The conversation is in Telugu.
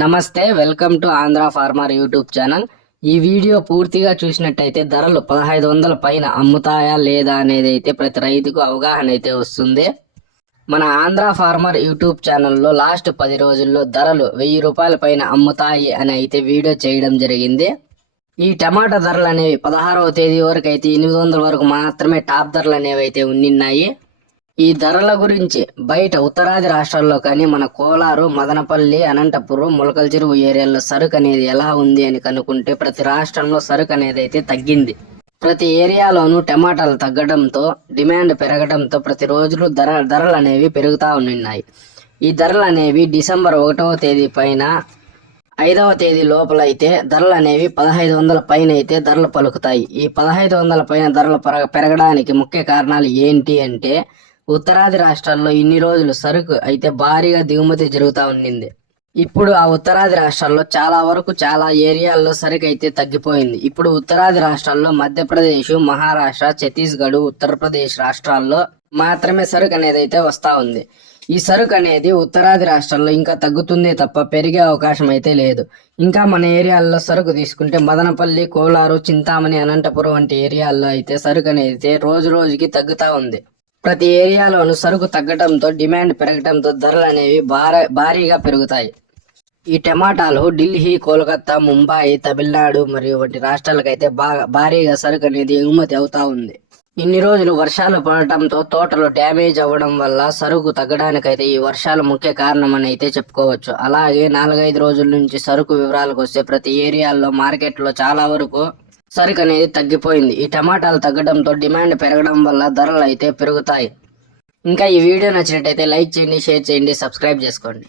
నమస్తే welcome to Andhra farmer YouTube channel. ఈ వీడియో పూర్తిగా చూసినట్టయితే ధరలు పదహైదు వందల పైన అమ్ముతాయా లేదా అనేది అయితే ప్రతి రైతుకు అవగాహన అయితే వస్తుంది. మన ఆంధ్ర ఫార్మర్ యూట్యూబ్ ఛానల్లో లాస్ట్ పది రోజుల్లో ధరలు వెయ్యి రూపాయల పైన అమ్ముతాయి అని అయితే వీడియో చేయడం జరిగింది. ఈ టమాటా ధరలు అనేవి పదహారవ తేదీ వరకు అయితే ఎనిమిది వందల వరకు మాత్రమే టాప్ ధరలు అనేవి అయితే ఉన్నిన్నాయి ఈ ధరల గురించి బయట ఉత్తరాది రాష్ట్రాల్లో కానీ మన కోలారు మదనపల్లి అనంతపురం మొలకల చెరువు ఏరియాలో సరుకు అనేది ఎలా ఉంది అని కనుక్కుంటే ప్రతి రాష్ట్రంలో సరుకు అనేది అయితే తగ్గింది. ప్రతి ఏరియాలోనూ టమాటాలు తగ్గడంతో డిమాండ్ పెరగడంతో ప్రతి రోజులు ధర ధరలు అనేవి పెరుగుతూ ఉన్నాయి. ఈ ధరలు అనేవి డిసెంబర్ ఒకటవ తేదీ పైన ఐదవ తేదీ లోపల అయితే ధరలు అనేవి పదహైదు వందల పైన అయితే ధరలు పలుకుతాయి. ఈ పదహైదు వందల పైన ధరలు పెరగ- పెరగడానికి ముఖ్య కారణాలు ఏంటి అంటే ఉత్తరాది రాష్ట్రాల్లో ఇన్ని రోజులు సరుకు అయితే భారీగా దిగుమతి జరుగుతూ ఉండింది. ఇప్పుడు ఆ ఉత్తరాది రాష్ట్రాల్లో చాలా వరకు చాలా ఏరియాల్లో సరుకు అయితే తగ్గిపోయింది. ఇప్పుడు ఉత్తరాది రాష్ట్రాల్లో మధ్యప్రదేశ్ మహారాష్ట్ర ఛత్తీస్గఢ్ ఉత్తరప్రదేశ్ రాష్ట్రాల్లో మాత్రమే సరుకు అనేది అయితే వస్తూ ఉంది. ఈ సరుకు అనేది ఉత్తరాది రాష్ట్రాల్లో ఇంకా తగ్గుతుందే తప్ప పెరిగే అవకాశం అయితే లేదు. ఇంకా మన ఏరియాల్లో సరుకు తీసుకుంటే మదనపల్లి కోలారు చింతామణి అనంతపురం వంటి ఏరియాల్లో అయితే సరుకు అనేది రోజు రోజుకి తగ్గుతూ ఉంది. ప్రతి ఏరియాలోనూ సరుకు తగ్గడంతో డిమాండ్ పెరగడంతో ధరలు అనేవి భారీగా పెరుగుతాయి. ఈ టమాటాలు ఢిల్లీ కోల్కతా ముంబాయి తమిళనాడు మరియు వంటి రాష్ట్రాలకైతే బాగా భారీగా సరుకు అనేది ఎగుమతి అవుతా ఉంది. ఇన్ని రోజులు వర్షాలు పడటంతో తోటలు డ్యామేజ్ అవ్వడం వల్ల సరుకు తగ్గడానికైతే ఈ వర్షాలు ముఖ్య కారణం అని అయితే చెప్పుకోవచ్చు. అలాగే నాలుగైదు రోజుల నుంచి సరుకు వివరాలకు వస్తే ప్రతి ఏరియాల్లో మార్కెట్లో చాలా వరకు సరుకు అనేది తగ్గిపోయింది. ఈ టమాటాలు తగ్గడంతో డిమాండ్ పెరగడం వల్ల ధరలు అయితే పెరుగుతాయి. ఇంకా ఈ వీడియో నచ్చినట్టయితే లైక్ చేయండి షేర్ చేయండి సబ్స్క్రైబ్ చేసుకోండి.